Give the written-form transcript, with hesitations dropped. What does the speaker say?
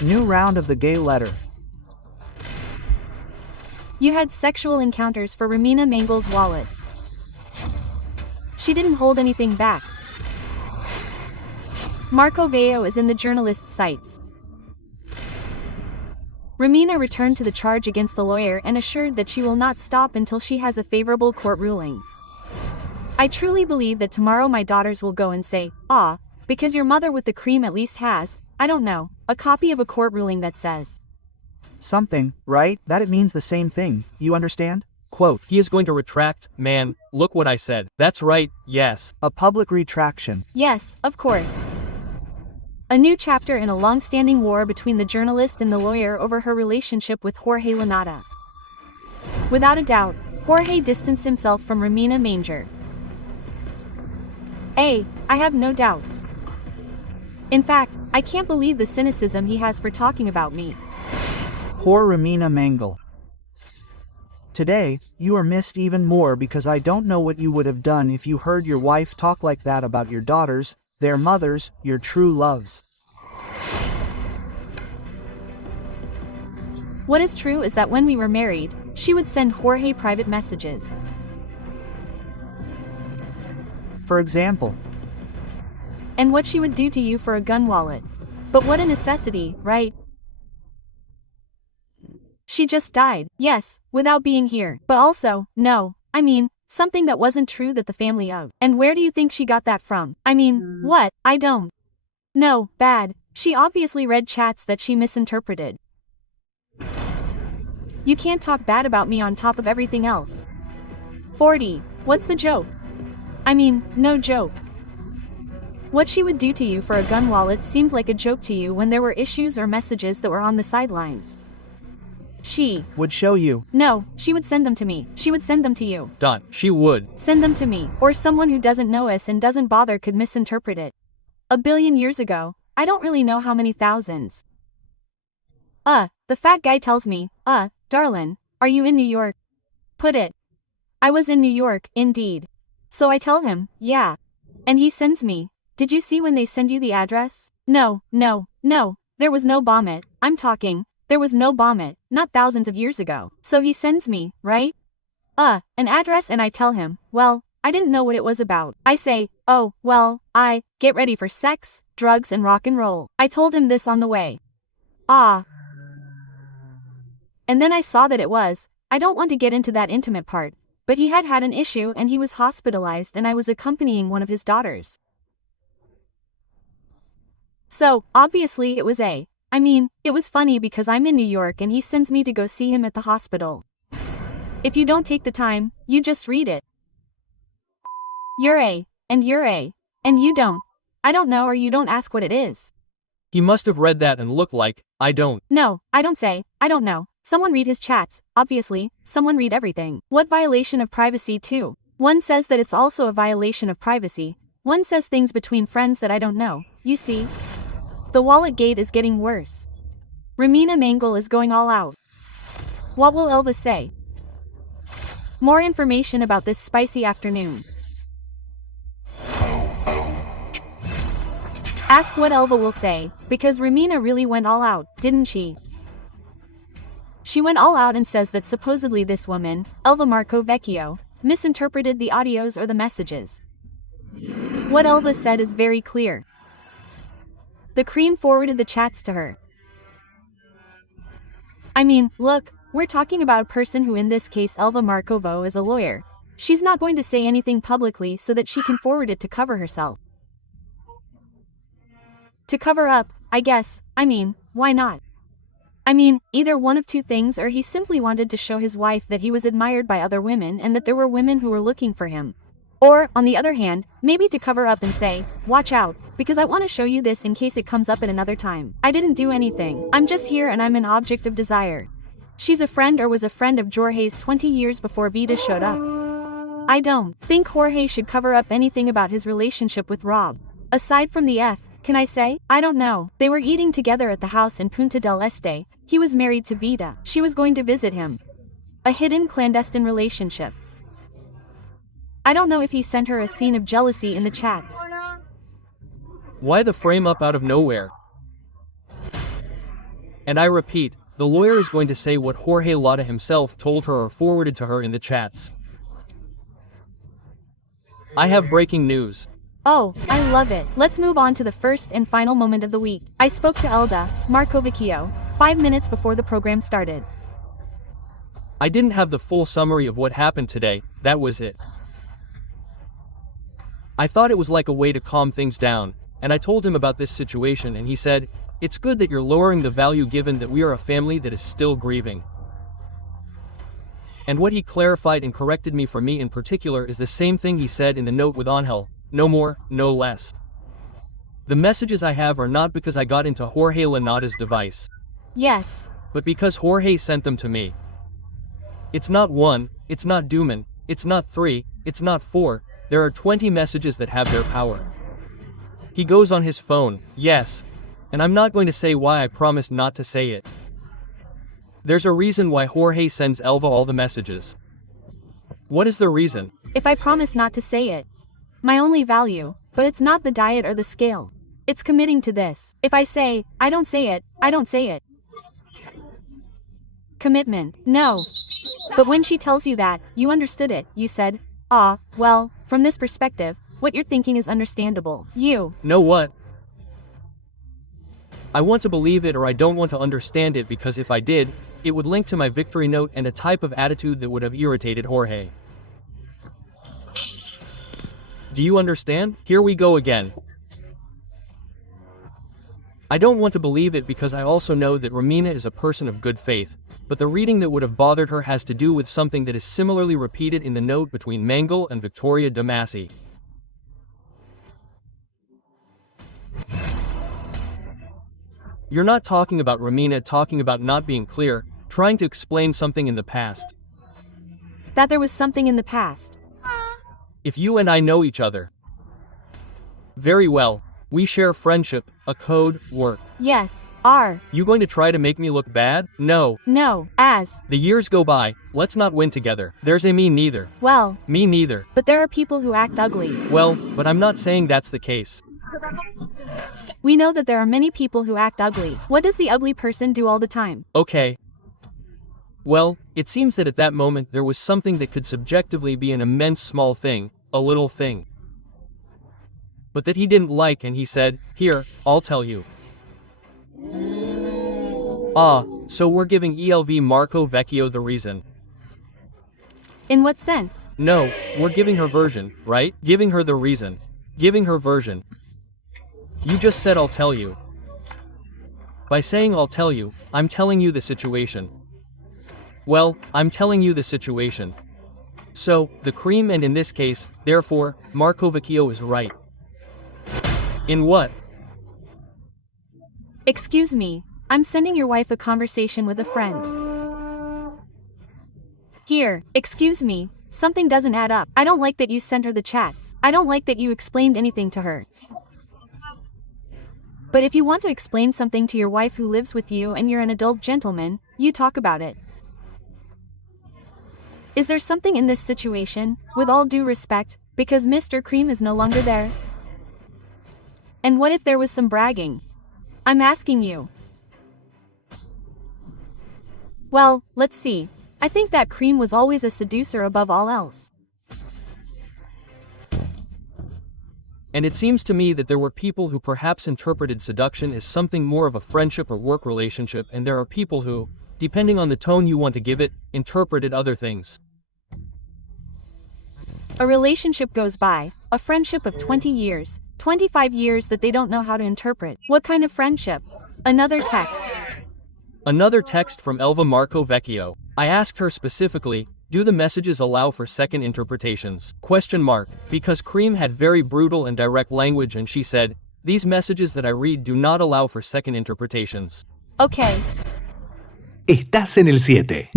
New round of the gay letter. You had sexual encounters for Romina Mangel's wallet. She didn't hold anything back. MARCOVECCHIO is in the journalist's sights. Romina returned to the charge against the lawyer and assured that she will not stop until she has a favorable court ruling. I truly believe that tomorrow my daughters will go and say, "Ah, because your mother with the cream at least has, I don't know, a copy of a court ruling that says something, right? That it means the same thing, you understand? Quote, he is going to retract, man, look what I said. That's right, yes. A public retraction. Yes, of course. A new chapter in a long-standing war between the journalist and the lawyer over her relationship with Jorge Lanata. Without a doubt, Jorge distanced himself from Romina Manger. I have no doubts. In fact, I can't believe the cynicism he has for talking about me. Poor Romina Mangel. Today, you are missed even more because I don't know what you would have done if you heard your wife talk like that about your daughters, their mothers, your true loves. What is true is that when we were married, she would send Jorge private messages. For example. And what she would do to you for a gun wallet. But what a necessity, right? She just died, yes, without being here. But also, no, I mean, something that wasn't true that the family of. And where do you think she got that from? I mean, what? I don't. No, bad. She obviously read chats that she misinterpreted. You can't talk bad about me on top of everything else. 40. What's the joke? I mean, no joke. What she would do to you for a gun wallet seems like a joke to you when there were issues or messages that were on the sidelines. She would show you. No, she would send them to me. She would send them to you. She would. Send them to me. Or someone who doesn't know us and doesn't bother could misinterpret it. A billion years ago, I don't really know how many thousands. The fat guy tells me, darlin', are you in New York? Put it. I was in New York, indeed. So I tell him, yeah. And he sends me, did you see when they send you the address? No, there was no bomb it, I'm talking. There was no bomb it, not thousands of years ago. So he sends me, right? An address and I tell him, well, I didn't know what it was about. I say, oh, well, get ready for sex, drugs and rock and roll. I told him this on the way. And then I saw that it was, I don't want to get into that intimate part, but he had an issue and he was hospitalized and I was accompanying one of his daughters. So, obviously it was I mean, it was funny because I'm in New York and he sends me to go see him at the hospital. If you don't take the time, you just read it. You're and you don't. I don't know or you don't ask what it is. He must have read that and looked like, I don't. No, I don't say, I don't know. Someone read his chats, obviously, someone read everything. What violation of privacy too? One says that it's also a violation of privacy. One says things between friends that I don't know, you see. The wallet gate is getting worse. Romina Mangel is going all out. What will Elva say? More information about this spicy afternoon. Ask what Elva will say, because Romina really went all out, didn't she? She went all out and says that supposedly this woman, Elva MARCOVECCHIO, misinterpreted the audios or the messages. What Elva said is very clear. The cream forwarded the chats to her. I mean, look, we're talking about a person who in this case Elva MARCOVECCHIO is a lawyer. She's not going to say anything publicly so that she can forward it to cover herself. To cover up, I guess, I mean, why not? I mean, either one of two things or he simply wanted to show his wife that he was admired by other women and that there were women who were looking for him. Or, on the other hand, maybe to cover up and say, watch out, because I want to show you this in case it comes up at another time. I didn't do anything. I'm just here and I'm an object of desire. She's a friend or was a friend of Jorge's 20 years before Vida showed up. I don't think Jorge should cover up anything about his relationship with Rob. Aside from the can I say? I don't know. They were eating together at the house in Punta del Este. He was married to Vida. She was going to visit him. A hidden clandestine relationship. I don't know if he sent her a scene of jealousy in the chats. Why the frame up out of nowhere? And I repeat, the lawyer is going to say what Jorge Lada himself told her or forwarded to her in the chats. I have breaking news. Oh, I love it. Let's move on to the first and final moment of the week. I spoke to ELBA, MARCOVECCHIO, 5 minutes before the program started. I didn't have the full summary of what happened today, that was it. I thought it was like a way to calm things down, and I told him about this situation and he said, "It's good that you're lowering the value given that we are a family that is still grieving." And what he clarified and corrected me for me in particular is the same thing he said in the note with Angel, no more, no less. The messages I have are not because I got into Jorge Lanada's device. Yes. But because Jorge sent them to me. It's not 1, it's not Duman, it's not 3, it's not 4, there are 20 messages that have their power. He goes on his phone, yes. And I'm not going to say why I promised not to say it. There's a reason why Jorge sends ELBA all the messages. What is the reason? If I promise not to say it. My only value, but it's not the diet or the scale. It's committing to this. If I say, I don't say it, I don't say it. Commitment, no. But when she tells you that, you understood it, you said, ah, well, from this perspective, what you're thinking is understandable. You. Know what? I want to believe it or I don't want to understand it because if I did, it would link to my victory note and a type of attitude that would have irritated Jorge. Do you understand? Here we go again. I don't want to believe it because I also know that Romina is a person of good faith, but the reading that would have bothered her has to do with something that is similarly repeated in the note between Manguel and Victoria Damasi. You're not talking about Romina talking about not being clear, trying to explain something in the past. That there was something in the past. If you and I know each other. Very well. We share friendship, a code, work. Yes, are. You going to try to make me look bad? No. No, as. The years go by, let's not win together. There's a me neither. Well. Me neither. But there are people who act ugly. Well, but I'm not saying that's the case. We know that there are many people who act ugly. What does the ugly person do all the time? Okay. Well, it seems that at that moment there was something that could subjectively be an immense small thing, a little thing. But that he didn't like and he said, here, I'll tell you. Ah, so we're giving ELV MARCOVECCHIO the reason. In what sense? No, we're giving her version, right? Giving her the reason. Giving her version. You just said I'll tell you. By saying I'll tell you, I'm telling you the situation. Well, I'm telling you the situation. So, the cream and in this case, therefore, MARCOVECCHIO is right. In what? Excuse me, I'm sending your wife a conversation with a friend. Here, excuse me, something doesn't add up. I don't like that you sent her the chats. I don't like that you explained anything to her. But if you want to explain something to your wife who lives with you and you're an adult gentleman, you talk about it. Is there something in this situation, with all due respect, because Mr. Cream is no longer there? And what if there was some bragging? I'm asking you. Well, let's see. I think that Cream was always a seducer above all else. And it seems to me that there were people who perhaps interpreted seduction as something more of a friendship or work relationship, and there are people who, depending on the tone you want to give it, interpreted other things. A relationship goes by, a friendship of 20 years, 25 years that they don't know how to interpret. What kind of friendship? Another text. Another text from ELBA MARCOVECCHIO. I asked her specifically, do the messages allow for second interpretations? Question mark. Because Cream had very brutal and direct language and she said, these messages that I read do not allow for second interpretations. Okay. Estás en el 7.